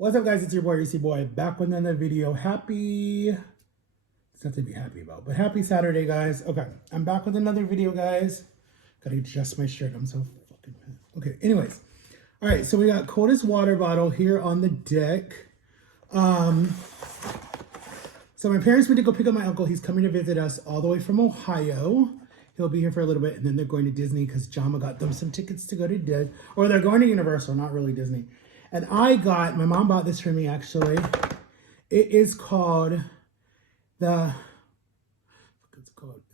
What's up, guys? It's your boy, Reese Boy, back with another video. Happy, it's nothing to be happy about, but happy Saturday, guys. Okay, I'm back with another video, guys. Gotta adjust my shirt. I'm so fucking mad. Okay, anyways. All right, so we got Coldest water bottle here on the deck. So my parents went to go pick up my uncle. He's coming to visit us all the way from Ohio. He'll be here for a little bit, and then they're going to Disney because Jama got them some tickets to go to Disney. Or they're going to Universal, not really Disney. And my mom bought this for me, actually. It is called it's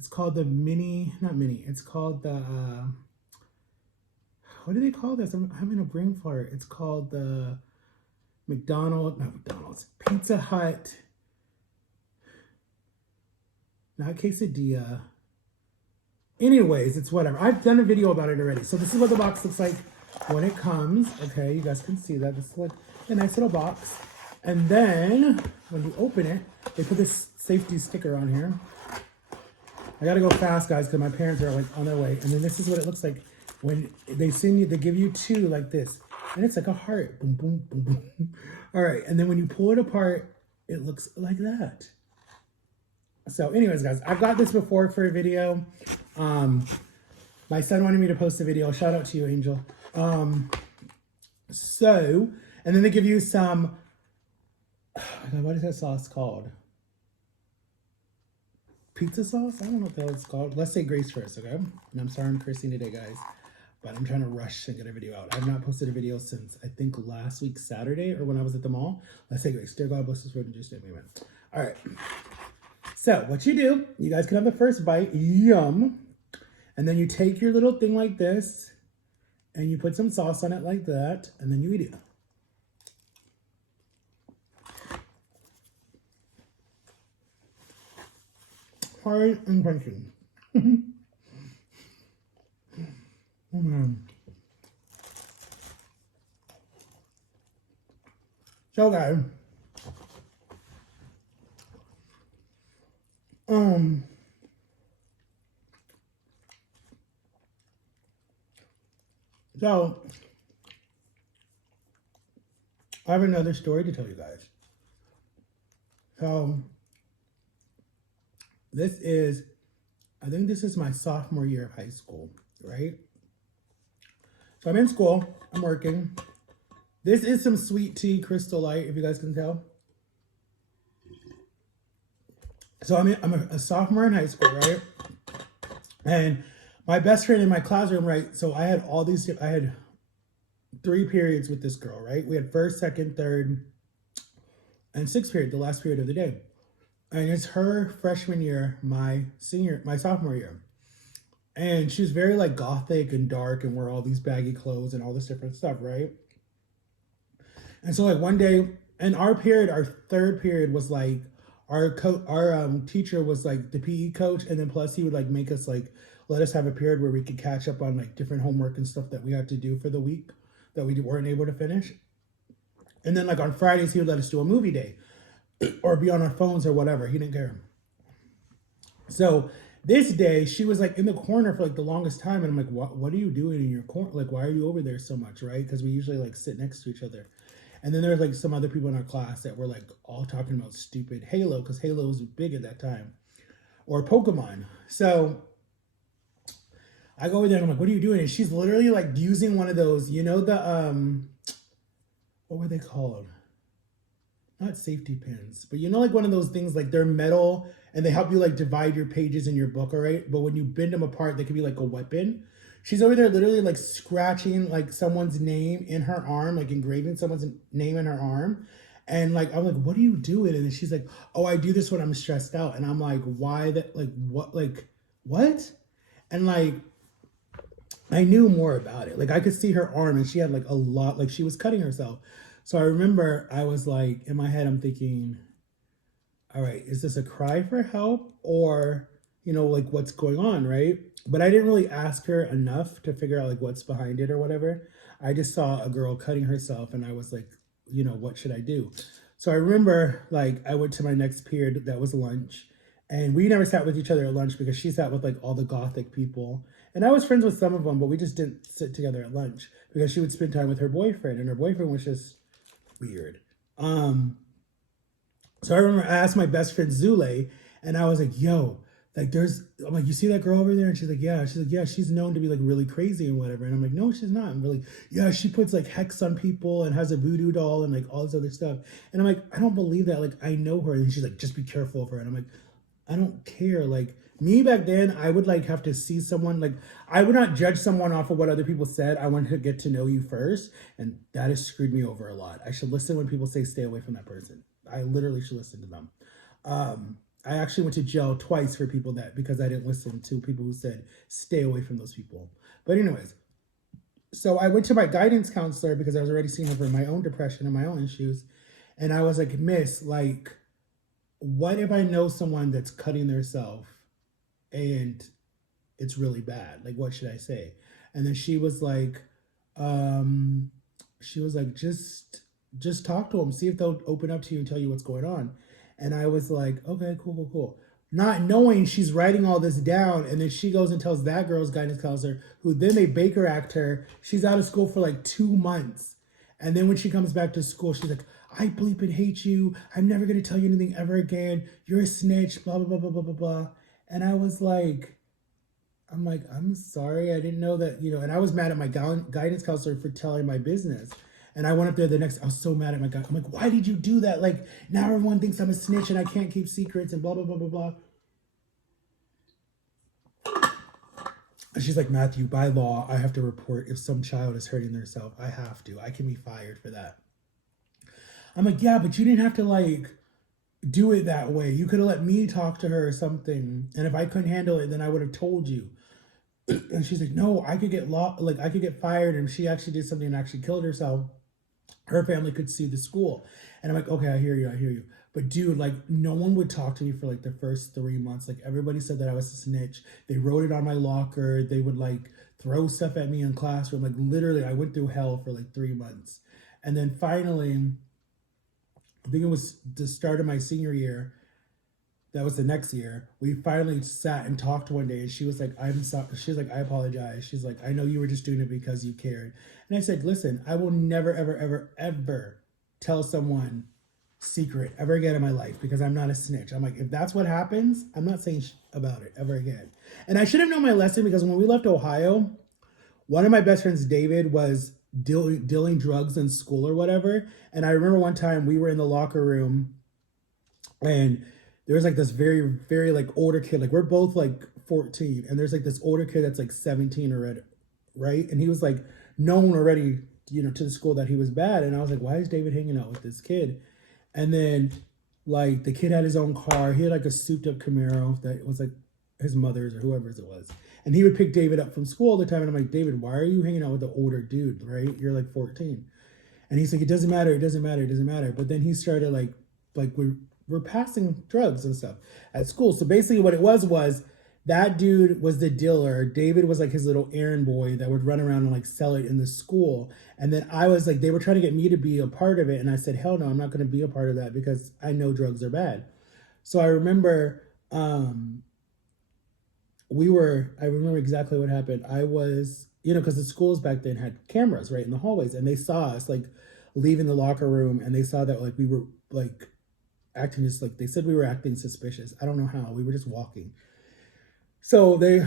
called the it's called the, what do they call this? I'm having a brain fart. It's called the Pizza Hut, not quesadilla. Anyways, it's whatever. I've done a video about it already. So this is what the box looks like when it comes. Okay, you guys can see that. This is like a nice little box. And then when you open it, they put this safety sticker on here. I gotta go fast, guys, because my parents are like on their way. And then this is what it looks like when they send you, they give you two like this. And it's like a heart. Boom, boom, boom, boom. All right, and then when you pull it apart, it looks like that. So anyways, guys, I've got this before for a video. My son wanted me to post a video. Shout out to you, Angel. So, and then they give you some, what is that sauce called? Pizza sauce? I don't know what the hell it's called. Let's say Grace first, okay? And I'm sorry I'm cursing today, guys, but I'm trying to rush and get a video out. I've not posted a video since, I think, last week, Saturday, or when I was at the mall. Let's say Grace. Dear God, bless this road and just amen. All right. So what you do, you guys can have the first bite. Yum. And then you take your little thing like this, and you put some sauce on it like that, and then you eat it. Hard and crunchy. Oh man. So guys, so I have another story to tell you guys. So I think this is my sophomore year of high school, right? So I'm in school, I'm working. This is some sweet tea, Crystal Light, if you guys can tell. So I'm a sophomore in high school, right? And my best friend in my classroom, right? So I had 3 periods with this girl, right? We had first, second, third, and sixth period, the last period of the day. And it's her freshman year, my sophomore year. And she was very like gothic and dark and wore all these baggy clothes and all this different stuff, right? And so like one day, and our third period was like, our teacher was like the PE coach, and then plus he would like make us like, let us have a period where we could catch up on like different homework and stuff that we had to do for the week that we weren't able to finish. And then like on Fridays, he would let us do a movie day or be on our phones or whatever. He didn't care. So this day, she was like in the corner for like the longest time. And I'm like, what are you doing in your corner? Like, why are you over there so much, right? Because we usually like sit next to each other. And then there's like some other people in our class that were like all talking about stupid Halo, because Halo was big at that time, or Pokemon. So I go over there and I'm like, what are you doing? And she's literally like using one of those, you know, the, what were they called? Not safety pins, but you know, like one of those things, like they're metal and they help you like divide your pages in your book, all right? But when you bend them apart, they can be like a weapon. She's over there literally like scratching like someone's name in her arm, like engraving someone's name in her arm. And like, I'm like, what are you doing? And then she's like, oh, I do this when I'm stressed out. And I'm like, why that? Like, what? Like, what? And like, I knew more about it. Like I could see her arm and she had like a lot, like she was cutting herself. So I remember I was like, in my head, I'm thinking, all right, is this a cry for help or, you know, like what's going on, right? But I didn't really ask her enough to figure out like what's behind it or whatever. I just saw a girl cutting herself and I was like, you know, what should I do? So I remember like I went to my next period, that was lunch. And we never sat with each other at lunch because she sat with like all the gothic people. And I was friends with some of them, but we just didn't sit together at lunch because she would spend time with her boyfriend, and her boyfriend was just weird. Um, so I remember I asked my best friend Zule, and I was like, "Yo, like, I'm like, you see that girl over there?" And she's like, "Yeah." She's like, "Yeah, she's known to be like really crazy and whatever." And I'm like, "No, she's not." I'm really, "Yeah, she puts like hex on people and has a voodoo doll and like all this other stuff." And I'm like, "I don't believe that. Like, I know her." And she's like, "Just be careful of her." And I'm like, I don't care. Like me back then, I would like have to see someone. Like I would not judge someone off of what other people said. I wanted to get to know you first, and that has screwed me over a lot. I should listen when people say stay away from that person. I literally should listen to them. I actually went to jail twice for people that because I didn't listen to people who said stay away from those people. But anyways, so I went to my guidance counselor because I was already seeing her for my own depression and my own issues, and I was like, Miss, like what if I know someone that's cutting themselves and it's really bad? Like, what should I say? And then um, she was like, just talk to them, see if they'll open up to you and tell you what's going on. And I was like, okay, cool, cool, cool. Not knowing she's writing all this down, and then she goes and tells that girl's guidance counselor, who then they Baker Act her. She's out of school for like 2 months. And then when she comes back to school, she's like, I bleep and hate you. I'm never going to tell you anything ever again. You're a snitch, blah, blah, blah, blah, blah, blah, blah. And I was like, I'm sorry. I didn't know that, and I was mad at my guidance counselor for telling my business. And I went up there I was so mad at my guy. I'm like, why did you do that? Like, now everyone thinks I'm a snitch and I can't keep secrets and blah, blah, blah, blah, blah. And she's like, Matthew, by law, I have to report if some child is hurting themselves. I have to. I can be fired for that. I'm like, yeah, but you didn't have to like do it that way. You could have let me talk to her or something. And if I couldn't handle it, then I would have told you. And she's like, no, I could get like I could get fired. And if she actually did something and actually killed herself, her family could sue the school. And I'm like, okay, I hear you. But dude, like no one would talk to me for like the first 3 months. Like everybody said that I was a snitch. They wrote it on my locker. They would like throw stuff at me in classroom. Like literally, I went through hell for like 3 months. And then finally, I think it was the start of my senior year. That was the next year. We finally sat and talked one day, and she was like, "I'm sorry." She's like, "I apologize." She's like, "I know you were just doing it because you cared." And I said, "Listen, I will never, ever, ever, ever tell someone secret ever again in my life because I'm not a snitch." I'm like, if that's what happens, I'm not saying about it ever again. And I should have known my lesson because when we left Ohio, one of my best friends, David, was dealing drugs in school or whatever. And I remember one time we were in the locker room and there was like this very, very like older kid. Like we're both like 14 and there's like this older kid that's like 17 already, right? And he was like known already, to the school that he was bad. And I was like, why is David hanging out with this kid? And then like the kid had his own car. He had like a souped up Camaro that was like his mother's or whoever's it was. And he would pick David up from school all the time. And I'm like, David, why are you hanging out with the older dude, right? You're like 14. And he's like, it doesn't matter. It doesn't matter. It doesn't matter. But then he started like we're passing drugs and stuff at school. So basically what it was that dude was the dealer. David was like his little errand boy that would run around and like sell it in the school. And then I was like, they were trying to get me to be a part of it. And I said, hell no, I'm not going to be a part of that because I know drugs are bad. So I remember I remember exactly what happened. I was, because the schools back then had cameras right in the hallways and they saw us like leaving the locker room and they saw that like we were like acting just like they said we were acting suspicious. I don't know how. We were just walking. So they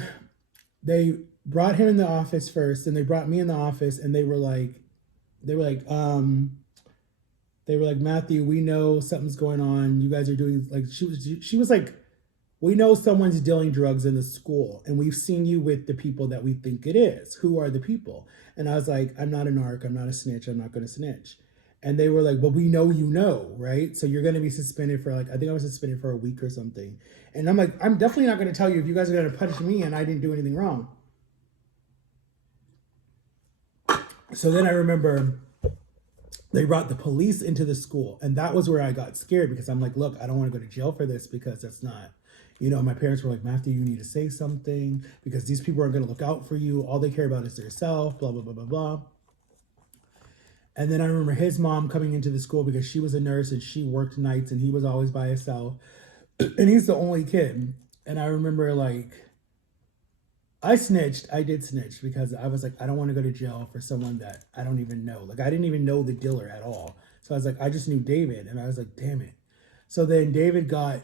brought him in the office first and they brought me in the office and they were like Matthew, we know something's going on. You guys are doing like she was like, we know someone's dealing drugs in the school and we've seen you with the people that we think it is. Who are the people? And I was like, I'm not a narc. I'm not a snitch. I'm not going to snitch. And they were like, well, we know, right? So you're going to be suspended for like, I think I was suspended for a week or something. And I'm like, I'm definitely not going to tell you if you guys are going to punish me and I didn't do anything wrong. So then I remember they brought the police into the school. And that was where I got scared because I'm like, look, I don't want to go to jail for this because that's not, my parents were like, Matthew, you need to say something because these people aren't going to look out for you. All they care about is their self, blah, blah, blah, blah, blah. And then I remember his mom coming into the school because she was a nurse and she worked nights and he was always by himself. And he's the only kid. And I remember like, I did snitch because I was like, I don't want to go to jail for someone that I don't even know. Like I didn't even know the dealer at all. So I was like, I just knew David. And I was like, damn it. So then David got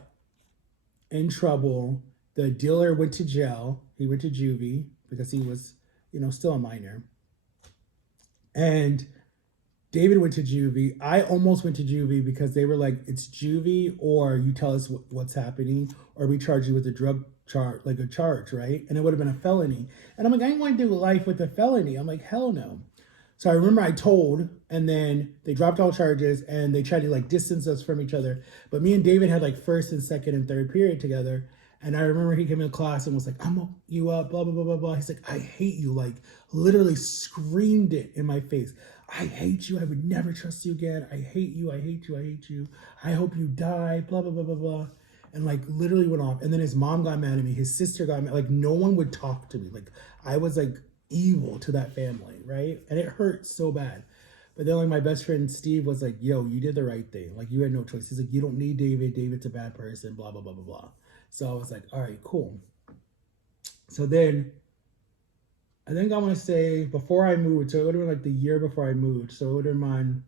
in trouble. The dealer went to jail. He went to juvie because he was, still a minor. And David went to juvie. I almost went to juvie because they were like, it's juvie or you tell us what's happening or we charge you with a drug charge, like a charge, right? And it would have been a felony. And I'm like, I ain't want to do life with a felony. I'm like, hell no. So I remember I told, and then they dropped all charges and they tried to like distance us from each other. But me and David had like first and second and third period together. And I remember he came in class and was like, I'm you up, blah, blah, blah, blah, blah. He's like, I hate you. Like literally screamed it in my face. I hate you. I would never trust you again. I hate you. I hate you. I hate you. I hope you die, blah, blah, blah, blah, blah. And like literally went off. And then his mom got mad at me. His sister got mad. Like no one would talk to me. Like I was like evil to that family, right? And it hurt so bad. But then like my best friend Steve was like, yo, you did the right thing. Like you had no choice. He's like, you don't need David. David's a bad person, blah, blah, blah, blah, blah. So I was like, all right, cool. So then I think I want to say before I moved, so it would have been like the year before I moved. So it would have been,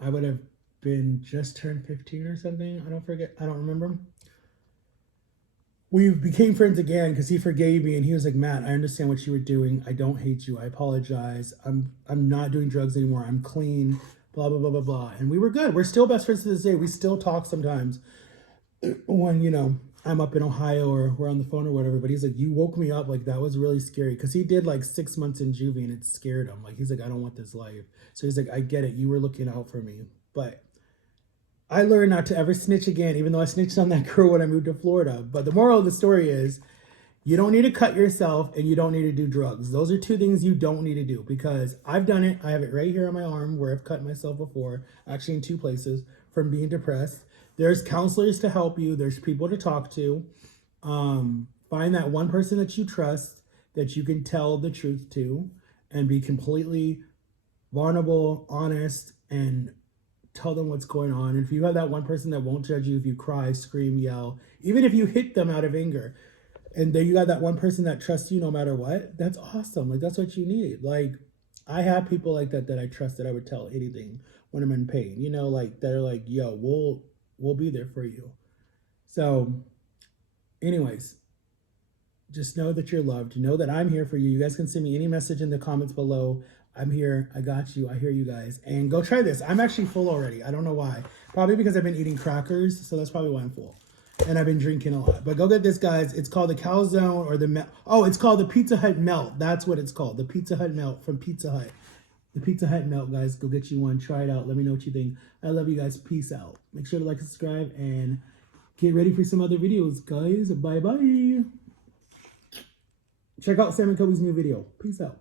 I would have been just turned 15 or something. I don't remember. We became friends again because he forgave me and he was like, Matt, I understand what you were doing. I don't hate you. I apologize. I'm not doing drugs anymore. I'm clean, blah, blah, blah, blah, blah. And we were good. We're still best friends to this day. We still talk sometimes when, I'm up in Ohio or we're on the phone or whatever, but he's like, you woke me up. Like that was really scary. Cause he did like 6 months in juvie and it scared him. Like, he's like, I don't want this life. So he's like, I get it. You were looking out for me, but I learned not to ever snitch again, even though I snitched on that girl when I moved to Florida. But the moral of the story is you don't need to cut yourself and you don't need to do drugs. Those are two things you don't need to do because I've done it. I have it right here on my arm where I've cut myself before, actually in 2 places from being depressed. There's counselors to help you. There's people to talk to. Find that one person that you trust, that you can tell the truth to, and be completely vulnerable, honest, and tell them what's going on. And if you have that one person that won't judge you, if you cry, scream, yell, even if you hit them out of anger, and then you got that one person that trusts you no matter what, that's awesome. Like, that's what you need. Like, I have people like that I trust that I would tell anything when I'm in pain, like that are like, yo, we'll be there for you. So anyways, just know that you're loved. Know that I'm here for you. You guys can send me any message in the comments below. I'm here. I got you. I hear you guys. And go try this. I'm actually full already. I don't know why. Probably because I've been eating crackers. So that's probably why I'm full. And I've been drinking a lot. But go get this, guys. It's called the Calzone or the... Oh, it's called the Pizza Hut Melt. That's what it's called. The Pizza Hut Melt from Pizza Hut. The Pizza Hut Melt, guys. Go get you one. Try it out. Let me know what you think. I love you guys. Peace out. Make sure to like and subscribe and get ready for some other videos, guys. Bye-bye. Check out Sam and Kobe's new video. Peace out.